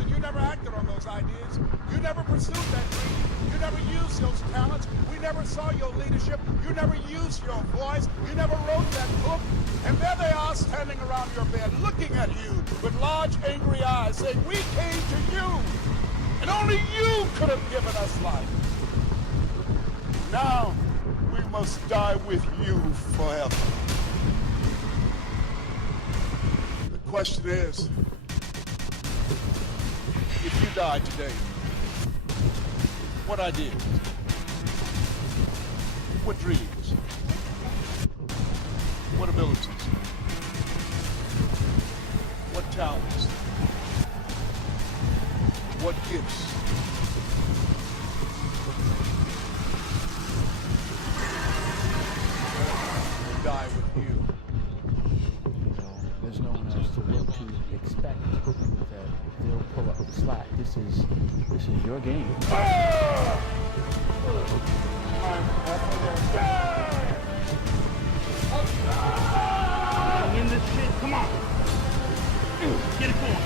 and you never acted on those ideas. You never pursued that dream. You never used those talents. We never saw your leadership. You never used your voice. You never wrote that book. And there they are standing around your bed looking at you with large angry eyes saying, we came to you. And only you could have given us life. Now, we must die with you forever. The question is, if you died today, what ideas? What dreams? What abilities? What talents? What gifts? Will die with you. You know, there's no one else to look to expect that they'll pull up the slack. This is your game. Win this shit, come on. Get it going.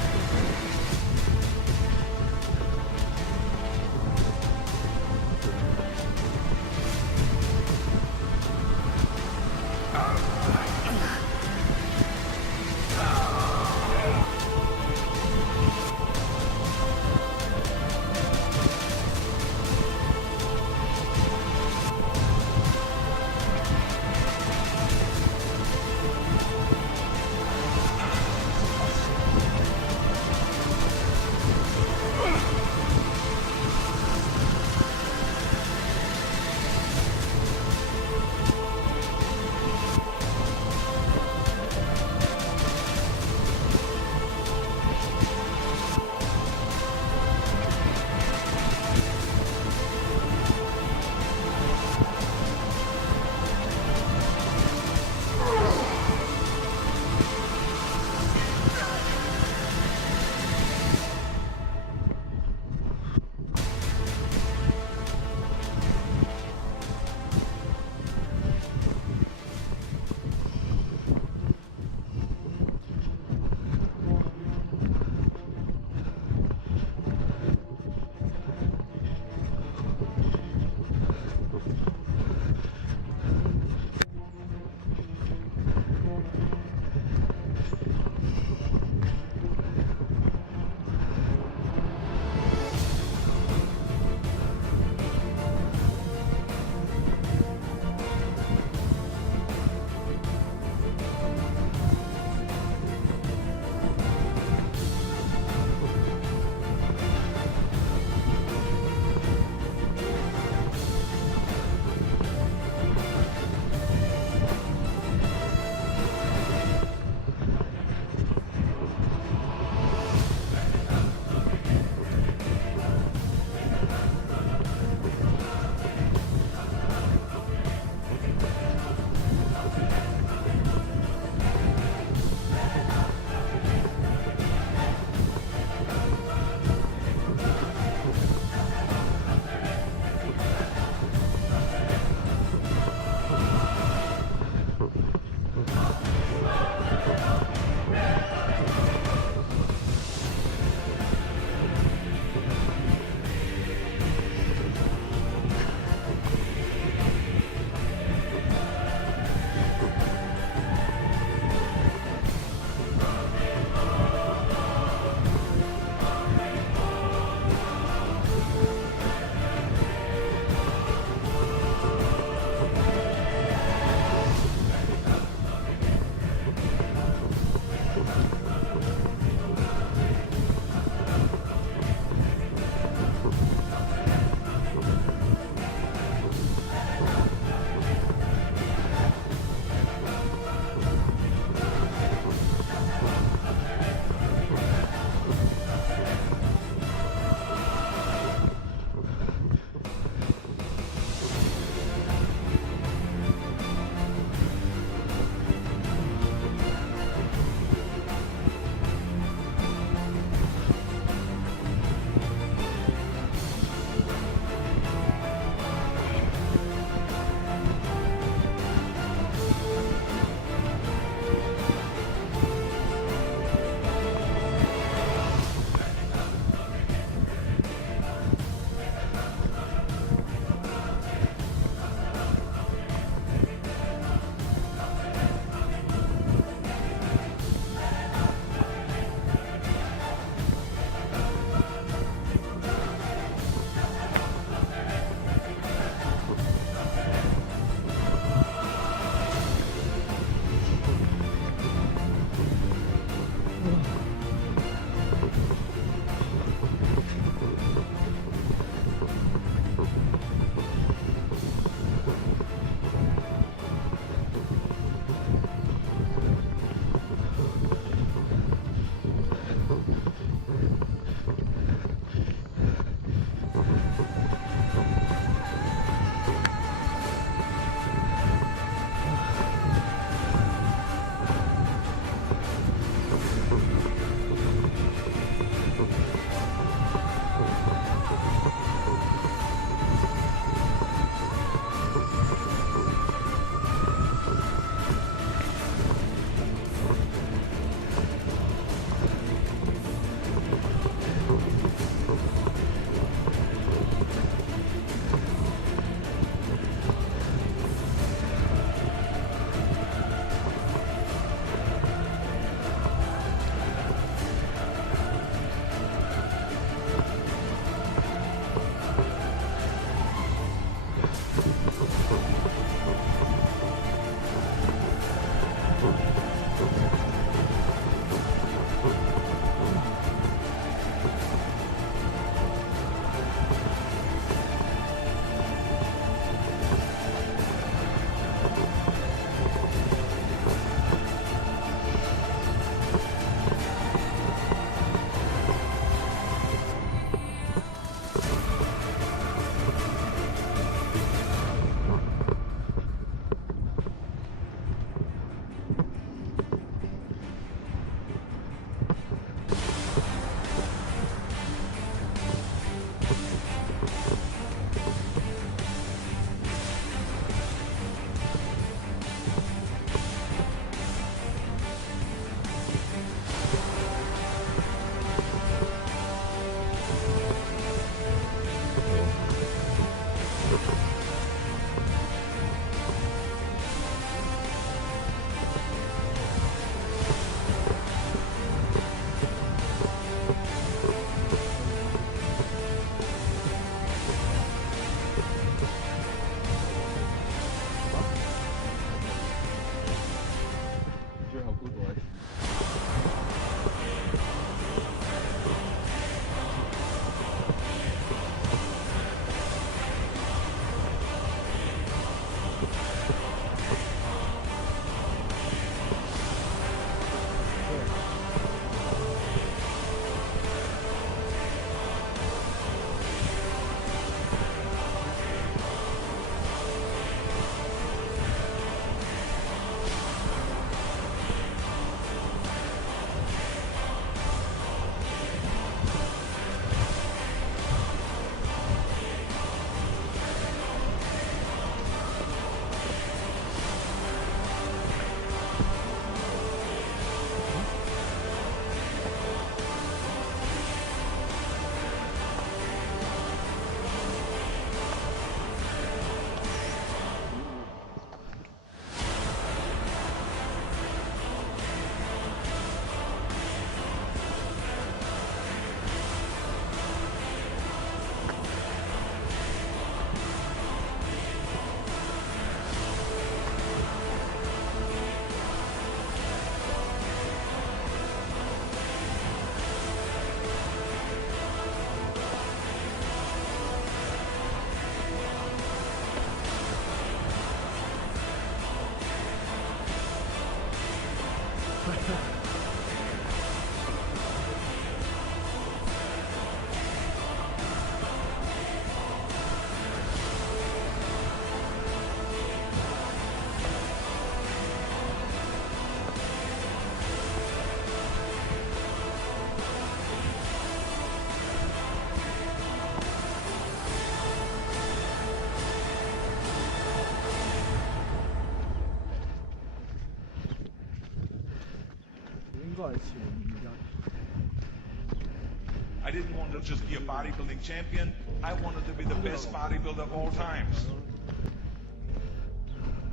I didn't want to just be a bodybuilding champion. I wanted to be the best bodybuilder of all times.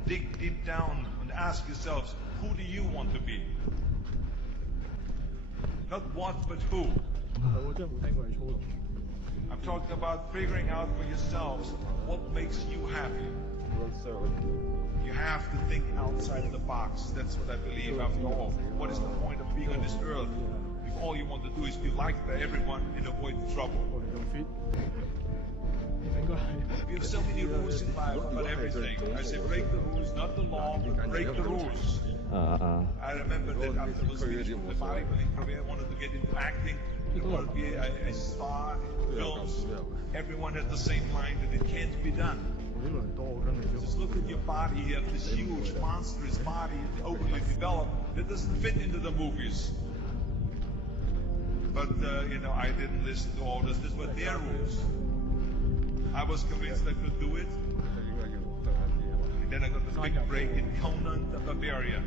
Dig deep down and ask yourselves, who do you want to be? Not what, but who. I'm talking about figuring out for yourselves what makes you happy. You have to think outside the box. That's what I believe after all. What is the point of being on this earth if all you want to do is be liked by everyone and avoid trouble? We have so many rules in life about everything. I say break the rules, not the law, but break the rules. I remember that after those finished the bodybuilding career, I wanted to get into acting. I wanted to be a star in films. Everyone had the same line that it can't be done. Just look at your body. You have this huge, monstrous body, overly developed, that doesn't fit into the movies. But, I didn't listen to all this. These were their rules. I was convinced I could do it. And then I got the big break in Conan the Barbarian.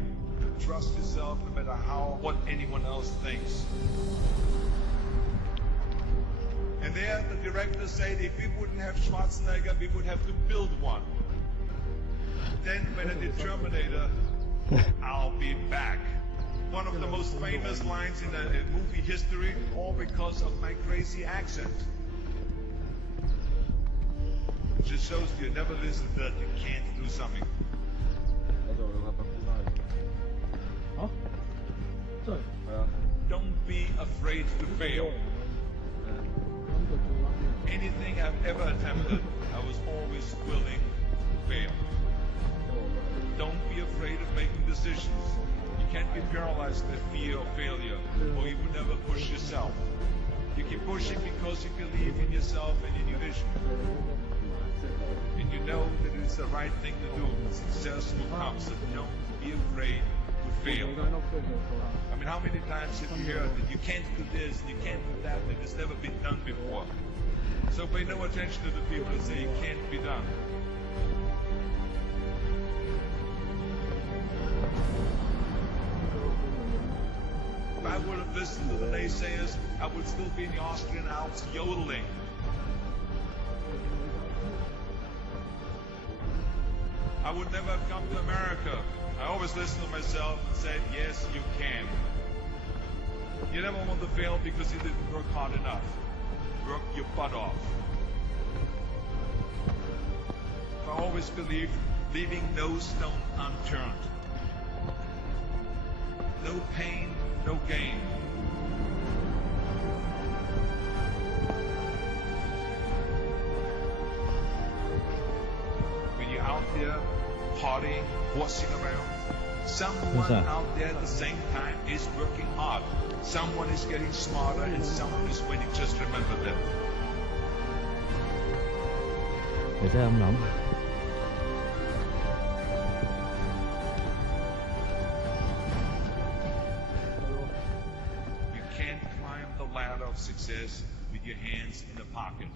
Trust yourself no matter what anyone else thinks. And there the director said if we wouldn't have Schwarzenegger, we would have to build one. Then when I did Terminator, I'll be back. One of the most famous lines in movie history, all because of my crazy accent. It just shows you never listen that you can't do something. Don't be afraid to fail. Anything I've ever attempted, I was always willing to fail. Don't be afraid of making decisions. You can't be paralyzed by fear of failure, or you will never push yourself. You keep pushing because you believe in yourself and in your vision. And you know that it's the right thing to do. Success will come, so don't be afraid to fail. I mean, how many times have you heard that you can't do this, and you can't do that, and it's never been done before? So pay no attention to the people that say it can't be done. If I would have listened to the naysayers, I would still be in the Austrian Alps yodeling. I would never have come to America. I always listened to myself and said, yes, you can. You never want to fail because you didn't work hard enough. Work your butt off. I always believed leaving no stone unturned. No pain, no gain. When you're out there partying, horsing around, someone out there at the same time is working hard. Someone is getting smarter and someone is winning. Just remember that. Để xem em nóng. You can't climb the ladder of success with your hands in the pocket.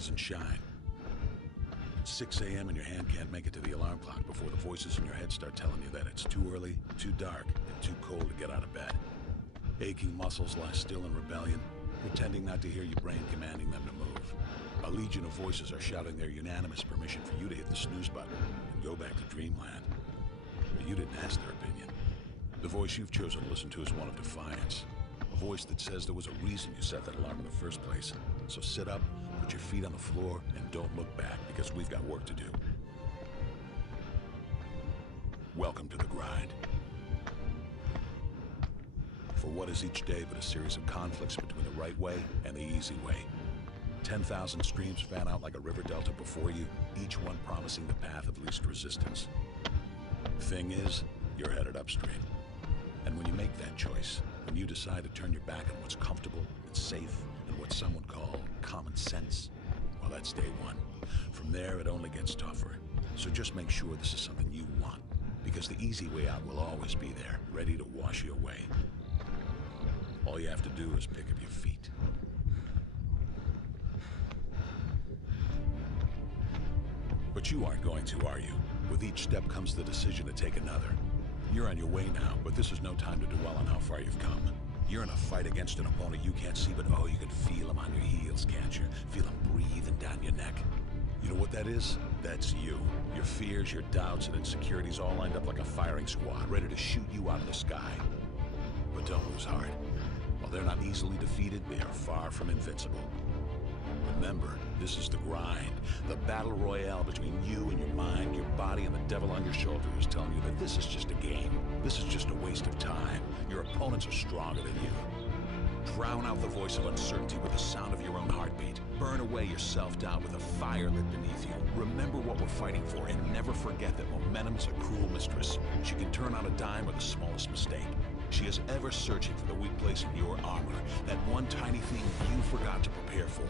Rise and shine. It's 6 a.m. and your hand can't make it to the alarm clock before the voices in your head start telling you that it's too early, too dark, and too cold to get out of bed. Aching muscles lie still in rebellion, pretending not to hear your brain commanding them to move. A legion of voices are shouting their unanimous permission for you to hit the snooze button and go back to dreamland. But you didn't ask their opinion. The voice you've chosen to listen to is one of defiance. A voice that says there was a reason you set that alarm in the first place. So sit up, put your feet on the floor, and don't look back, because we've got work to do. Welcome to the grind. For what is each day but a series of conflicts between the right way and the easy way? 10,000 streams fan out like a river delta before you, each one promising the path of least resistance. Thing is, you're headed upstream. And when you make that choice, when you decide to turn your back on what's comfortable and safe and what some would call common sense, well, that's day one. From there, it only gets tougher. So just make sure this is something you want, because the easy way out will always be there, ready to wash you away. All you have to do is pick up your feet. But you aren't going to, are you? With each step comes the decision to take another. You're on your way now, but this is no time to dwell on how far you've come. You're in a fight against an opponent you can't see, but oh, you can feel him on your heels, can't you? Feel him breathing down your neck. You know what that is? That's you. Your fears, your doubts, and insecurities all lined up like a firing squad, ready to shoot you out of the sky. But don't lose heart. While they're not easily defeated, they are far from invincible. Remember, this is the grind, the battle royale between you and your mind, your body, and the devil on your shoulder who's telling you that this is just a game. This is just a waste of time. Your opponents are stronger than you. Drown out the voice of uncertainty with the sound of your own heartbeat. Burn away your self-doubt with a fire lit beneath you. Remember what we're fighting for, and never forget that momentum is a cruel mistress. She can turn on a dime with the smallest mistake. She is ever searching for the weak place in your armor, that one tiny thing you forgot to prepare for.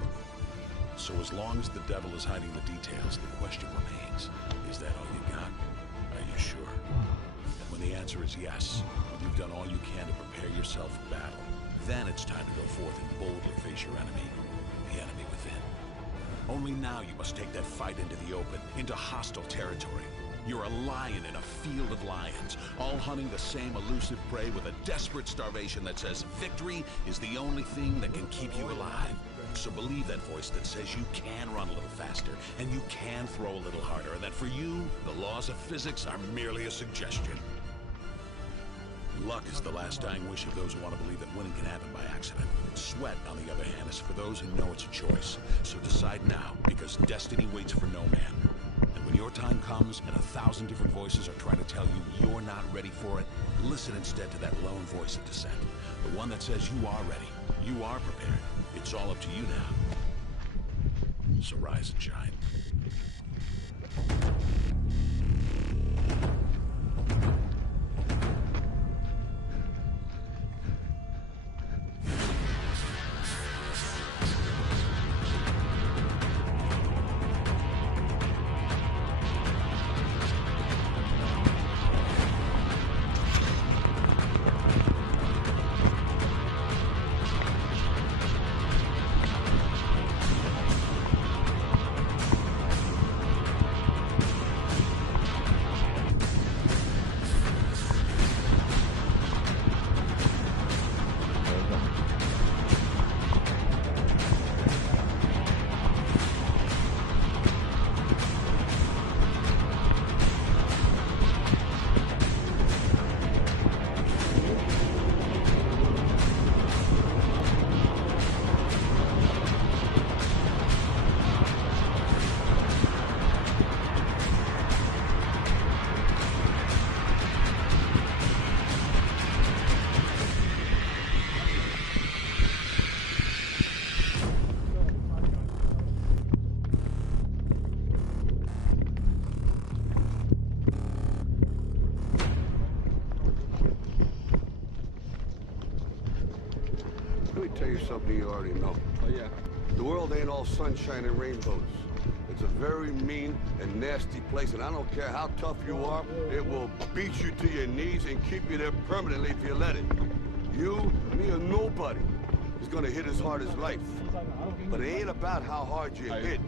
So as long as the devil is hiding the details, the question remains, is that all you got? Are you sure? And when the answer is yes, when you've done all you can to prepare yourself for battle, then it's time to go forth and boldly face your enemy, the enemy within. Only now you must take that fight into the open, into hostile territory. You're a lion in a field of lions, all hunting the same elusive prey with a desperate starvation that says victory is the only thing that can keep you alive. So believe that voice that says you can run a little faster, and you can throw a little harder, and that for you, the laws of physics are merely a suggestion. Luck is the last dying wish of those who want to believe that winning can happen by accident. Sweat, on the other hand, is for those who know it's a choice. So decide now, because destiny waits for no man. And when your time comes and 1,000 different voices are trying to tell you you're not ready for it, listen instead to that lone voice of dissent. The one that says you are ready, you are prepared. It's all up to you now. So rise and shine. Tell you something you already know. Oh, yeah. The world ain't all sunshine and rainbows. It's a very mean and nasty place, and I don't care how tough you are, it will beat you to your knees and keep you there permanently if you let it. You, me, or nobody is gonna hit as hard as life. But it ain't about how hard you hit.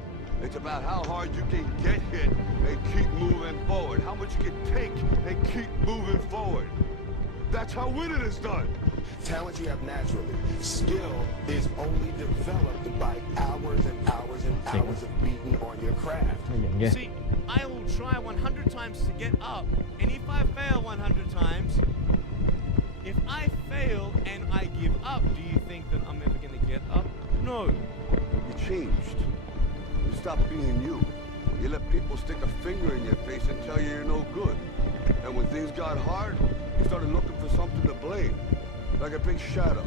It's about how hard you can get hit and keep moving forward. How much you can take and keep moving forward. That's how winning is done. Talent you have naturally. Skill is only developed by hours and hours and hours of beating on your craft. See, I will try 100 times to get up, and if I fail 100 times, if I fail and I give up, do you think that I'm ever going to get up? No. You changed. You stopped being you. You let people stick a finger in your face and tell you you're no good. And when things got hard, you started looking for something to blame. Like a big shadow.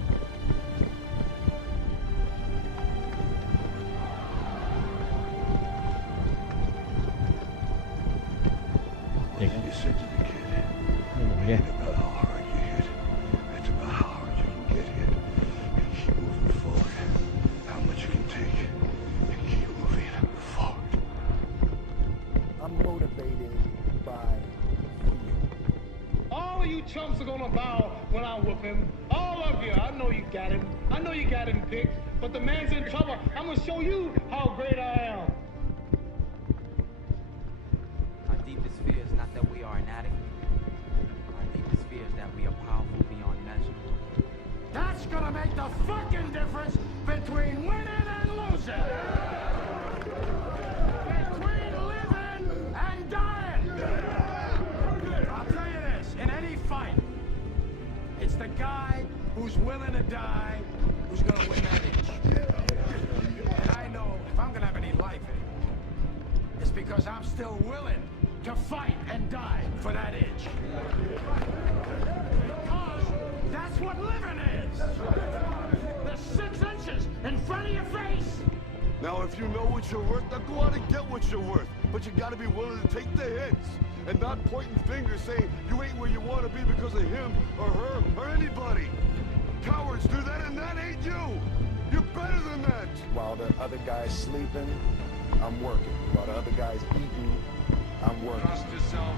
Yeah. You said to the kid, Yeah. it ain't about how hard you hit. It's about how hard you can get hit and keep moving forward. How much you can take and keep moving forward. I'm motivated by fear. All of you chumps are gonna bow when I whoop him. All of you. I know you got him. I know you got him picked. But the man's in trouble. I'm gonna show you how great I am. Our deepest fear is not that we are inadequate. Our deepest fear is that we are powerful beyond measure. That's gonna make the fucking difference between winning and losing. Between living and dying. I'll tell you this, in any fight, it's the guy who's willing to die who's gonna win that itch. And I know if I'm gonna have any life in it, it's because I'm still willing to fight and die for that itch. Because that's what living is. The 6 inches in front of your face. Now, if you know what you're worth, now go out and get what you're worth. But you gotta be willing to take the hits and not pointing fingers saying you ain't where you want to be because of him or her or anybody. Cowards do that, and that ain't you. You're better than that. While the other guy's sleeping, I'm working. While the other guy's eating, I'm working. Trust yourself,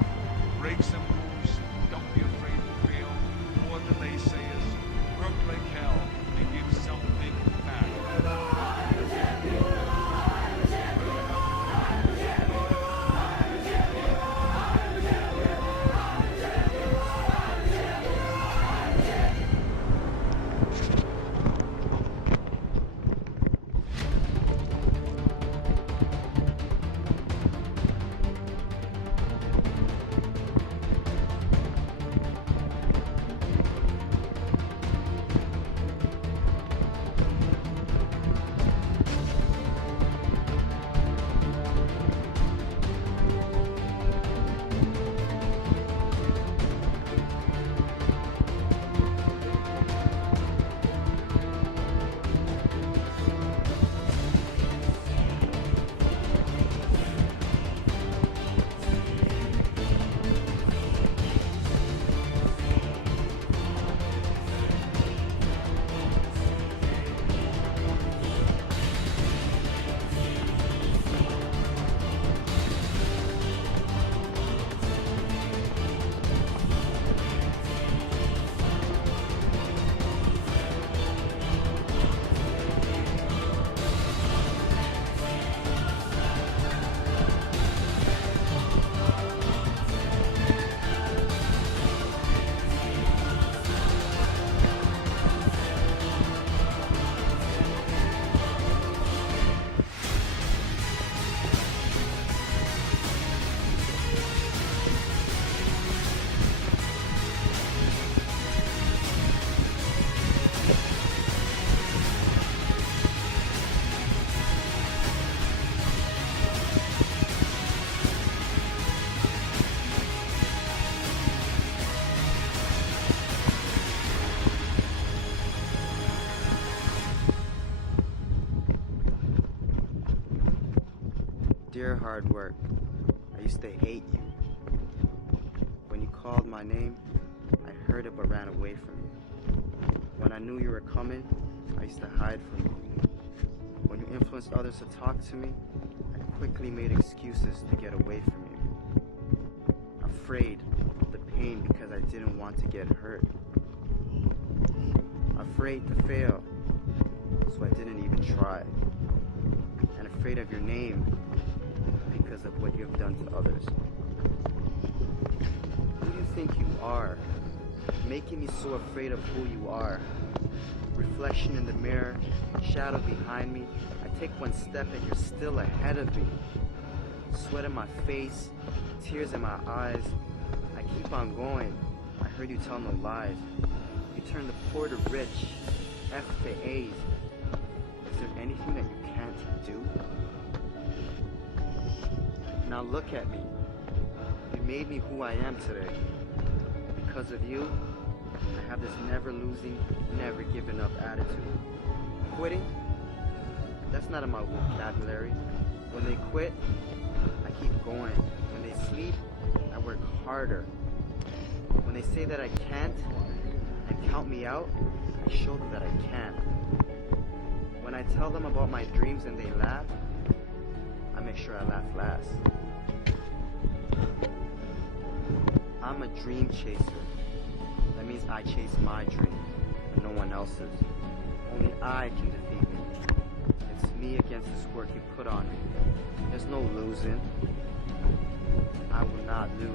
break some moves, don't be afraid to fail. More than naysayers, work like hell, and give something back. Dear hard work, I used to hate you. When you called my name, I heard it but ran away from you. When I knew you were coming, I used to hide from you. When you influenced others to talk to me, I quickly made excuses to get away from you. Afraid of the pain because I didn't want to get hurt. Afraid to fail so I didn't even try. And afraid of your name because of what you have done to others. Who do you think you are? Making me so afraid of who you are. Reflection in the mirror, shadow behind me. I take one step and you're still ahead of me. Sweat in my face, tears in my eyes. I keep on going. I heard you tell no lies. You turn the poor to rich, F to A's. Is there anything that you can't do? Now look at me. You made me who I am today. Because of you, I have this never losing, never giving up attitude. Quitting? That's not in my vocabulary. When they quit, I keep going. When they sleep, I work harder. When they say that I can't and count me out, I show them that I can. When I tell them about my dreams and they laugh, I make sure I laugh last. I'm a dream chaser. That means I chase my dreams and no one else's. Only I can defeat me. It's me against the squirt you put on me. There's no losing. I will not lose.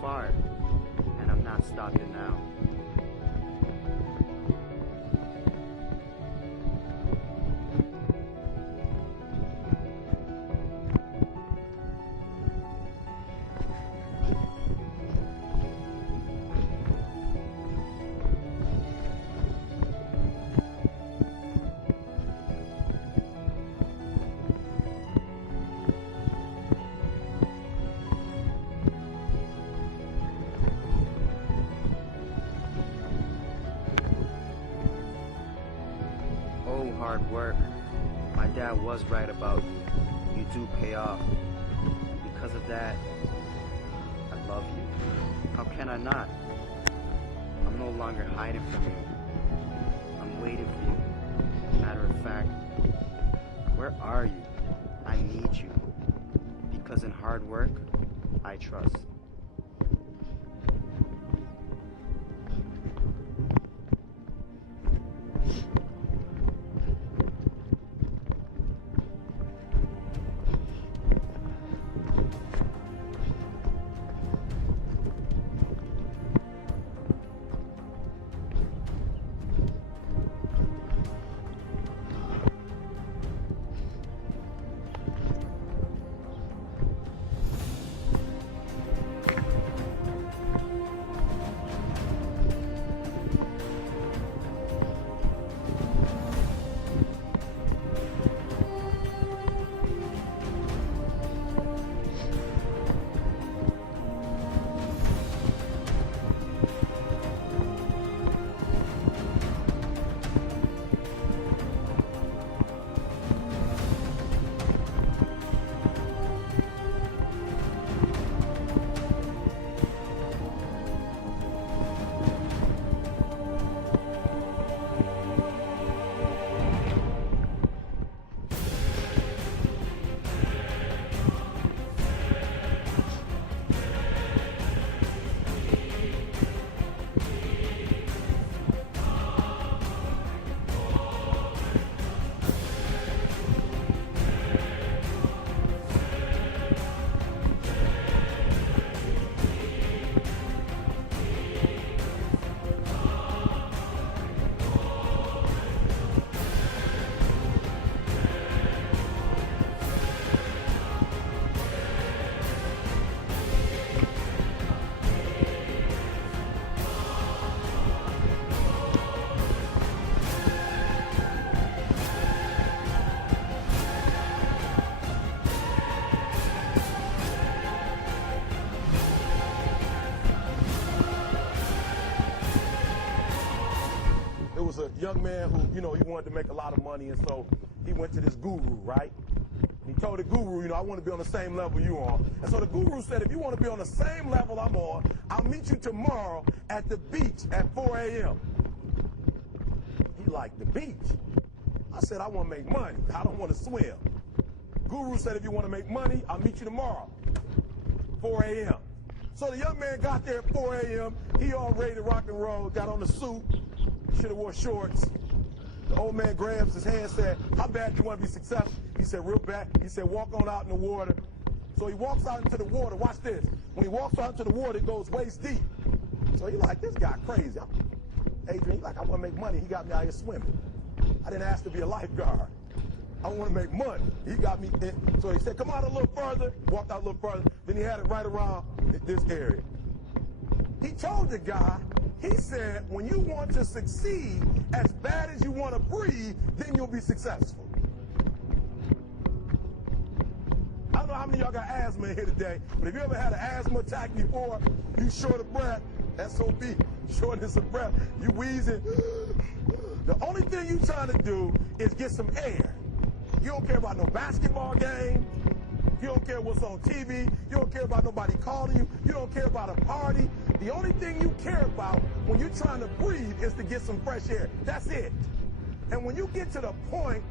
Far, and I'm not stopping now. Hard work. My dad was right about you. You do pay off. Because of that, I love you. How can I not? I'm no longer hiding from you. I'm waiting for you. Matter of fact, where are you? I need you. Because in hard work, I trust. it was a young man who, you know, he wanted to make a lot of money, and so he went to this guru, right? He told the guru, you know, I want to be on the same level you on. And so the guru said, if you want to be on the same level I'm on, I'll meet you tomorrow at the beach at 4 a.m. He liked the beach. I said, I want to make money. I don't want to swim. Guru said, if you want to make money, I'll meet you tomorrow, 4 a.m. So the young man got there at 4 a.m. He all ready to rock and roll, got on the suit, should have wore shorts. The old man grabs his hand, said, how bad you want to be successful? He said, real bad. He said, walk on out in the water. So he walks out into the water. Watch this. When he walks out into the water, it goes waist deep. So he like, this guy crazy. Adrian, he like, I want to make money. He got me out here swimming. I didn't ask to be a lifeguard. I want to make money. He got me in. So he said, come out a little further. Walked out a little further. Then he had it right around this area. He told the guy, he said, when you want to succeed as bad as you want to breathe, then you'll be successful. I don't know how many of y'all got asthma in here today, but if you ever had an asthma attack before, you short of breath, SOB, shortness of breath, you wheezing. The only thing you trying to do is get some air. You don't care about no basketball game. You don't care what's on TV. You don't care about nobody calling you. You don't care about a party. The only thing you care about when you're trying to breathe is to get some fresh air. That's it. And when you get to the point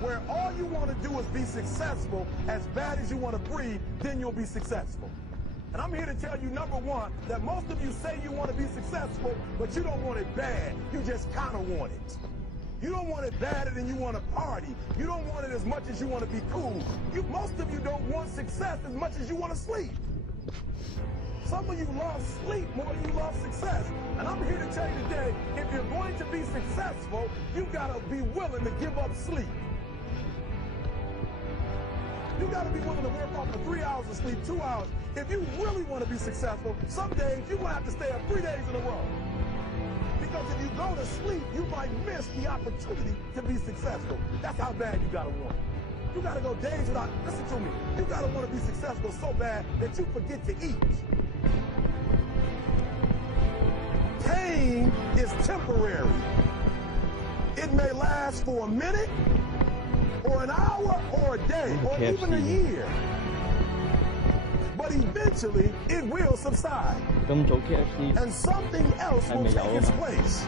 where all you want to do is be successful as bad as you want to breathe, then you'll be successful. And I'm here to tell you, number one, that most of you say you want to be successful, but you don't want it bad. You just kind of want it. You don't want it badder than you want to party. You don't want it as much as you want to be cool. Most of you don't want success as much as you want to sleep. Some of you love sleep more than you love success. And I'm here to tell you today, if you're going to be successful, you got to be willing to give up sleep. You got to be willing to work off for 3 hours of sleep, 2 hours. If you really want to be successful, some days you're going to have to stay up 3 days in a row. Because if you go to sleep, you might miss the opportunity to be successful. That's how bad you got to want it. You got to go days without, listen to me, you got to want to be successful so bad that you forget to eat. Pain is temporary. It may last for a minute, or an hour, or a day, or even a year. But eventually, it will subside. And something else will take its place.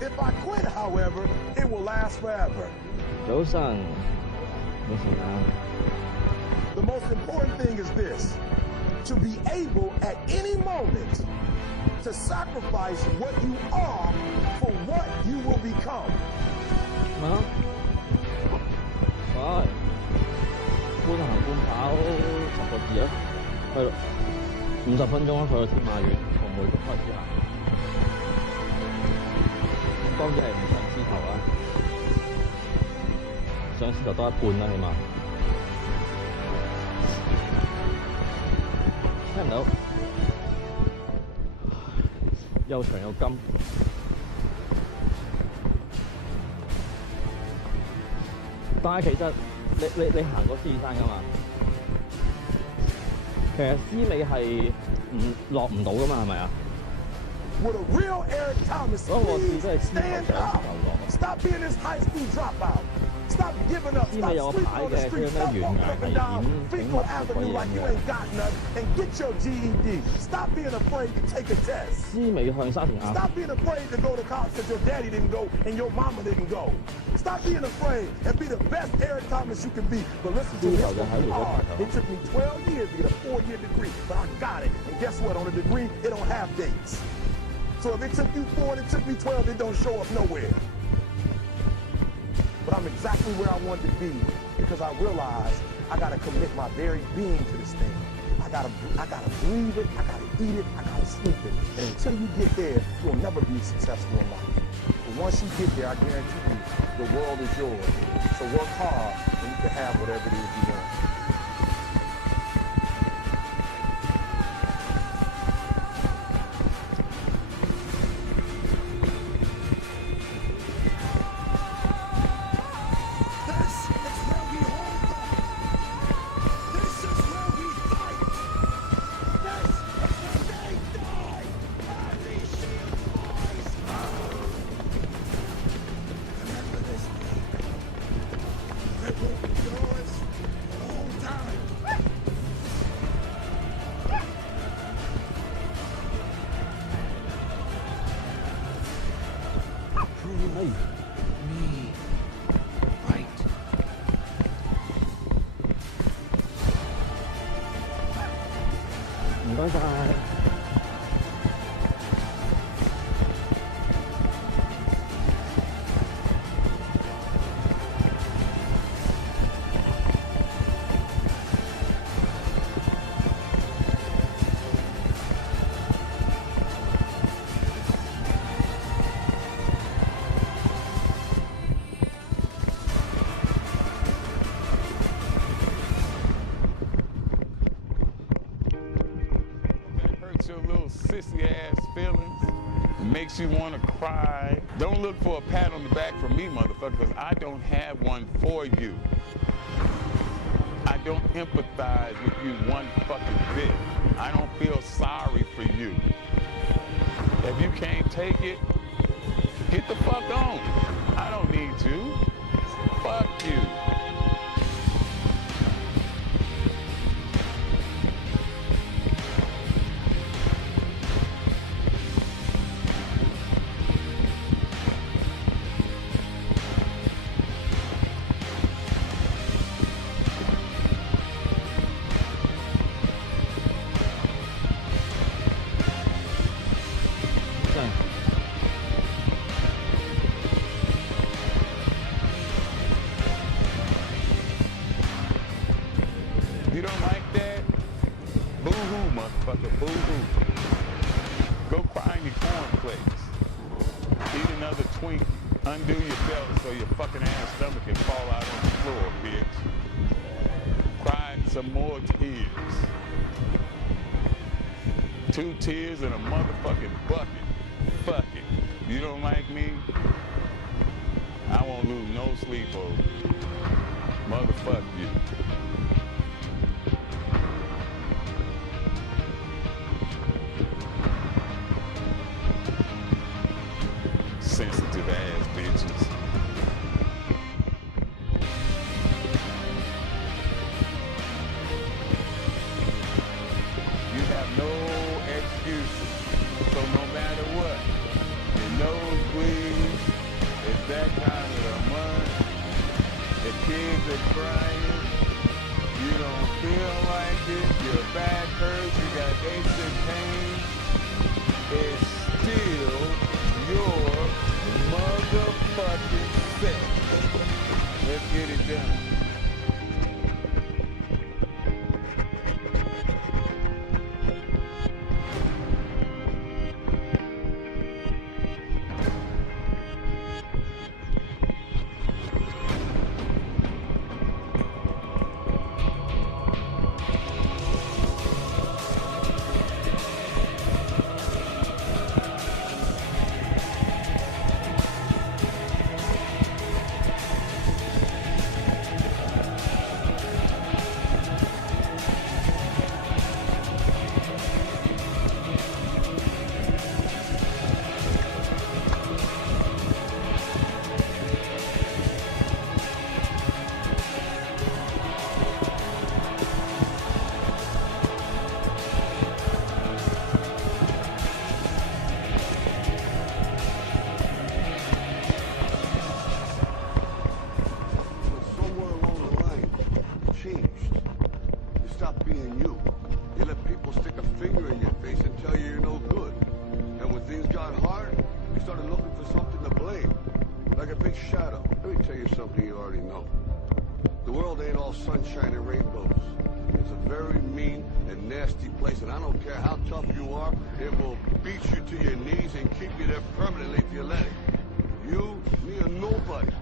If I quit, however, it will last forever. The most important thing is this: to be able at any moment to sacrifice what you are for what you will become. 半行半跑10個字啊，去50分鐘啦，去到天馬苑，從梅谷開始行。當然係唔上獅頭啦，上獅頭多一半啦，起碼。聽唔到，又長又金。但係其實你行過獅子山㗎嘛？其實獅尾係落唔到㗎嘛，係咪啊？ With a real Eric Thomas, please stand up. Stop being this high school dropout. Stop giving up. Stop sleeping on the street. Stop walking up and down Fecal Avenue like you ain't got nothing. And get your GED. Stop being afraid to take a test. Stop being afraid to go to college because your daddy didn't go and your mama didn't go. Stop being afraid and be the best Eric Thomas you can be. But listen to me, it's going to be hard. It took me 12 years to get a 4-year degree, but I got it. And guess what? On a degree, it don't have dates. So if it took you 4 and it took me 12, it don't show up nowhere. But I'm exactly where I wanted to be because I realized I gotta commit my very being to this thing. I gotta breathe it, I gotta eat it, I gotta sleep it. And until you get there, you'll never be successful in life. But once you get there, I guarantee you, the world is yours. So work hard and you can have whatever it is you want. 唔該晒。Your little sissy ass feelings, makes you want to cry. Don't look for a pat on the back from me, motherfucker, because I don't have one for you. I don't empathize with you one fucking bit. I don't feel sorry for you. If you can't take it, get the fuck on. I don't need you. Fuck you. You don't like that? Boo-hoo, motherfucker, boo-hoo. Go cry in your cornflakes. Eat another Twinkie. Undo your belt so your fucking ass stomach can fall out on the floor, bitch. Cry some more tears. 2 tears in a motherfucking bucket. Fuck it. You don't like me? I won't lose no sleep over you. Motherfuck you. Sensitive ass bitches. You have no excuses. So no matter what, your nose bleeds, it's that time of the month, the kids are crying, you don't feel like it, your back hurts, you got aches and pains, it's still your motherfucking set. Let's get it done. Shadow. Let me tell you something you already know. The world ain't all sunshine and rainbows. It's a very mean and nasty place, and I don't care how tough you are, it will beat you to your knees and keep you there permanently if you let it. You, me, or nobody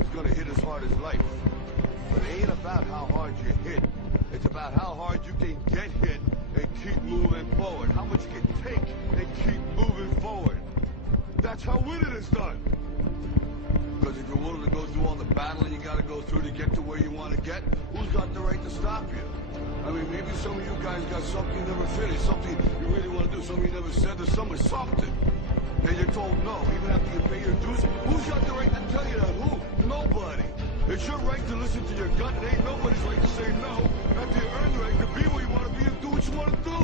is gonna hit as hard as life. But it ain't about how hard you hit. It's about how hard you can get hit and keep moving forward. How much you can take and keep moving forward. That's how winning is done. Because if you're willing to go through all the battling you got to go through to get to where you want to get, who's got the right to stop you? I mean, maybe some of you guys got something you never finished, something you really want to do, something you never said to someone, something. And you're told no, even after you pay your dues. Who's got the right to tell you that? Who? Nobody. It's your right to listen to your gut. It ain't nobody's right to say no. After you earn the right to be where you want to be and do what you want to do.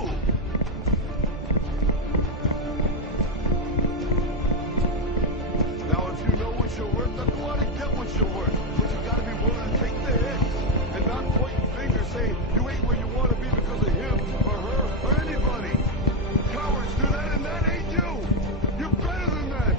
Now, if you know what you're worth, then go out and get what you're worth. But you gotta be willing to take the hits and not pointing fingers saying you ain't where you want to be because of him or her or anybody. Cowards do that, and that ain't you. You're better than that.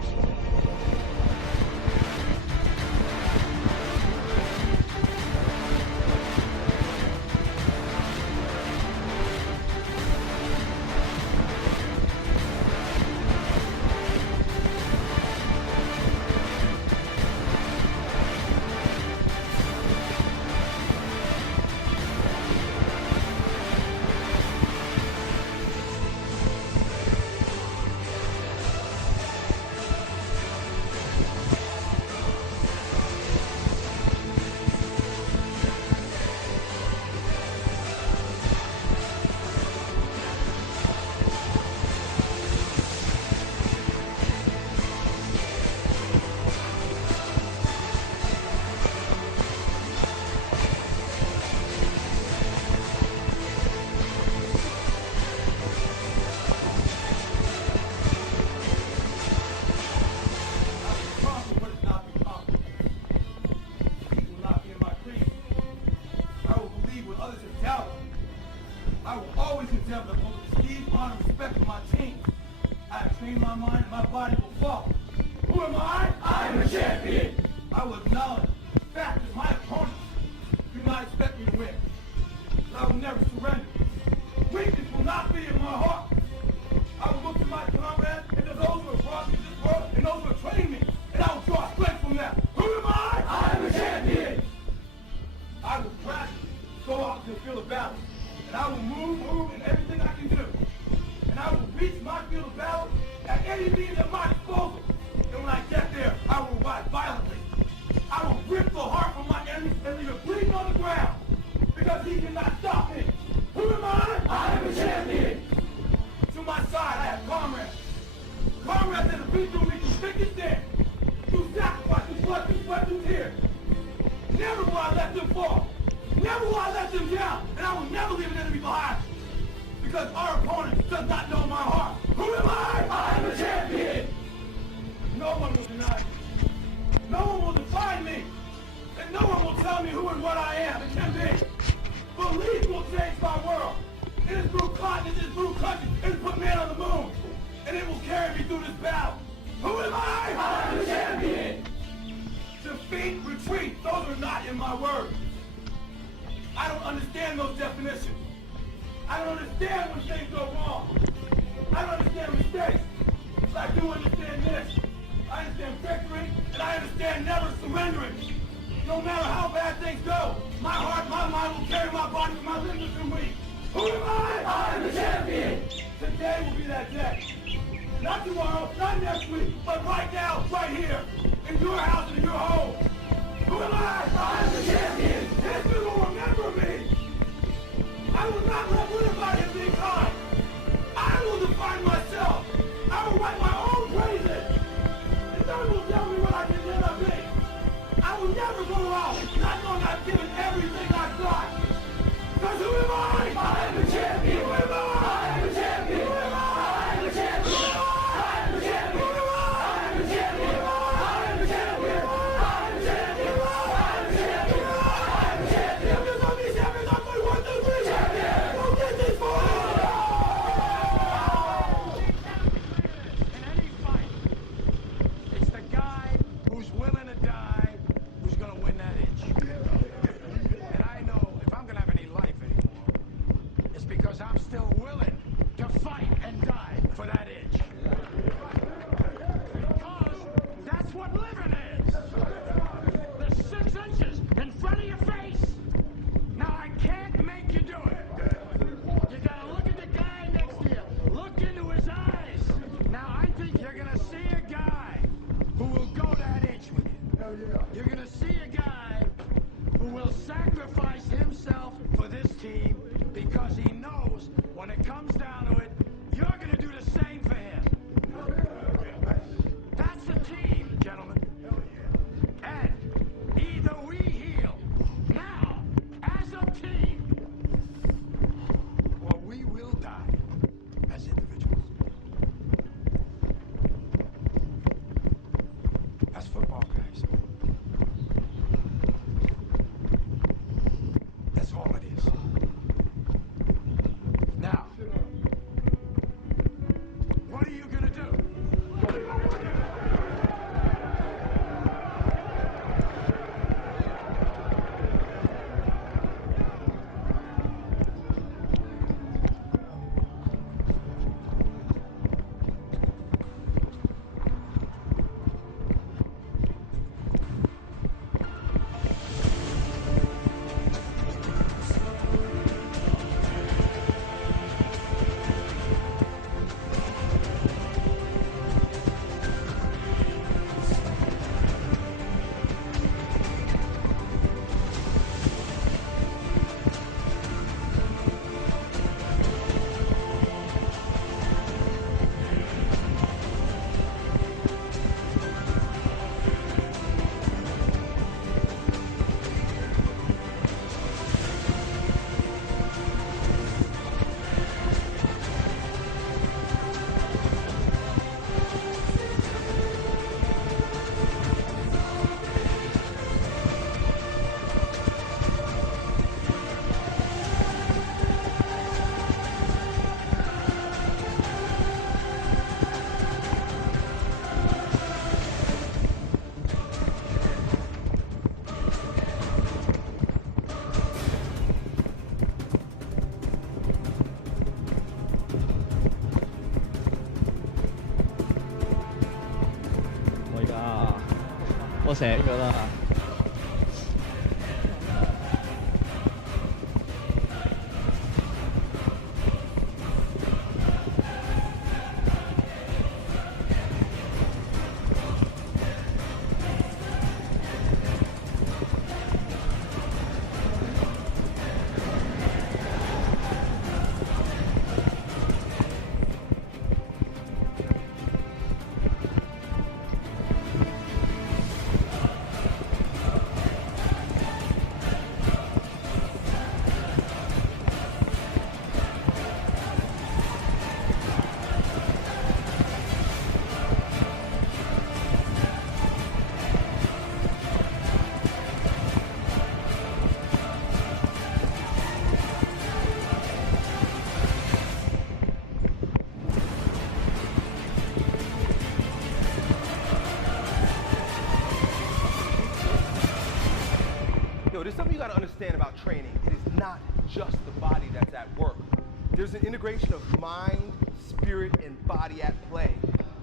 I will always endeavor to hold the esteem, honor, and respect of my team. I have trained my mind and my body will follow. Who am I? I am a champion. I will acknowledge the fact that my opponents do not expect me to win. But I will never surrender. Weakness will not be in my heart. I will look to my comrades and to those who have brought me to this world and those who have trained me, and I will draw strength from them. Who am I? I am a champion. I will practice, go out to the field of battle, and I will move in everything I can do. And I will reach my field of battle at any means at my disposal. And when I get there, I will rise violently. I will rip the heart from my enemy and leave it bleeding on the ground. Because he cannot stop me. Who am I? I am a champion. To my side, I have comrades. Comrades that have been through me through thick and thin. Through sacrifice, through blood, through sweat, through tears. Never will I let them fall. Never will I let them down. And I will never leave an enemy behind. Because our opponent does not know my heart. Who am I? I am a champion. No one will deny me. No one will define me. And no one will tell me who and what I am and can be. Belief will change my world. It is through continents, it is through countries, it is put man on the moon. And it will carry me through this battle. Who am I? I am a champion. Defeat, retreat, those are not in my words. I don't understand those definitions. I don't understand when things go wrong. I don't understand mistakes. But I do understand this. I understand victory, and I understand never surrendering. No matter how bad things go, my heart, my mind will carry my body when my limbs are too weak. Who am I? I am the champion. Today will be that day. Not tomorrow, not next week, but right now, right here, in your house and in your home. Who am I? I am the champion. History will remember me. I will not let anybody be kind. I will define myself. I will write my own praises. And no one will tell me what I can never be. I will never go out not knowing I've given everything I've got. Because who am I? I am the champion. Who am I? I am the champion. Who am I? I am the champion. Who am I? I am the champion. Who am I? I am the champion. I am the champion. I am the champion. I am the champion. I am the champion. Champions on these champions on 1, 2, 3. Champion. Go get this for In any fight, it's the guy who's willing to die who's gonna win that inch. And I know if I'm gonna have any life anymore, it's because I'm still willing to fight and die for that inch. Because that's what living is. The 6 inches in front of your face. Now I can't make you do it. You gotta look at the guy next to you. Look into his eyes. Now I think you're gonna see a guy who will go that inch with you. You're gonna see a guy who will sacrifice himself for this team because he knows when it comes down to it, you're gonna do the same for him. That's the team, gentlemen. And either we heal 我醒㗎啦。There's something you got to understand about training. It is not just the body that's at work. There's an integration of mind, spirit, and body at play.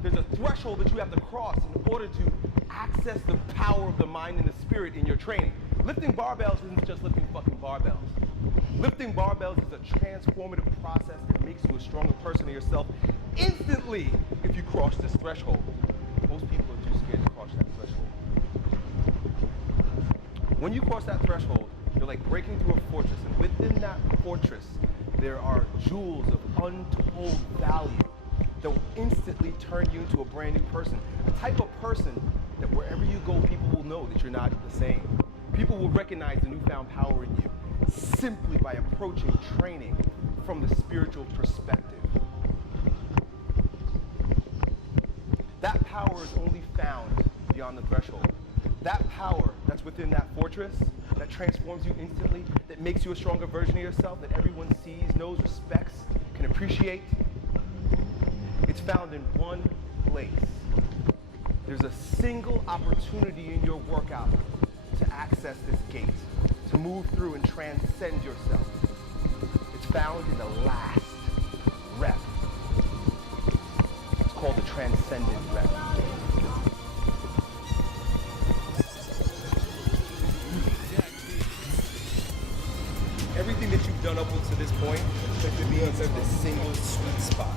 There's a threshold that you have to cross in order to access the power of the mind and the spirit in your training. Lifting barbells isn't just lifting fucking barbells. Lifting barbells is a transformative process that makes you a stronger person of yourself instantly if you cross this threshold. Most people are too scared to cross that threshold. When you cross that threshold, you're like breaking through a fortress, and within that fortress, there are jewels of untold value that will instantly turn you into a brand new person. A type of person that wherever you go, people will know that you're not the same. People will recognize the newfound power in you simply by approaching training from the spiritual perspective. That power is only found beyond the threshold. That power that's within that fortress, that transforms you instantly, that makes you a stronger version of yourself, that everyone sees, knows, respects, can appreciate, it's found in one place. There's a single opportunity in your workout to access this gate, to move through and transcend yourself. It's found in the last rep. It's called the transcendent rep. Everything that you've done up until this point means this single sweet spot.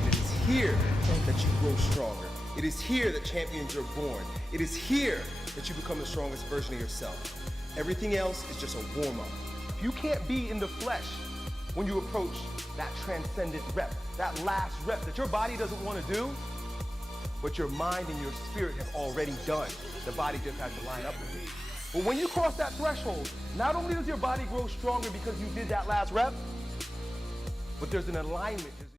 And it is here that you grow stronger. It is here that champions are born. It is here that you become the strongest version of yourself. Everything else is just a warm-up. If you can't be in the flesh when you approach that transcendent rep, that last rep that your body doesn't want to do, but your mind and your spirit have already done. The body just has to line up with it. But when you cross that threshold, not only does your body grow stronger because you did that last rep, but there's an alignment.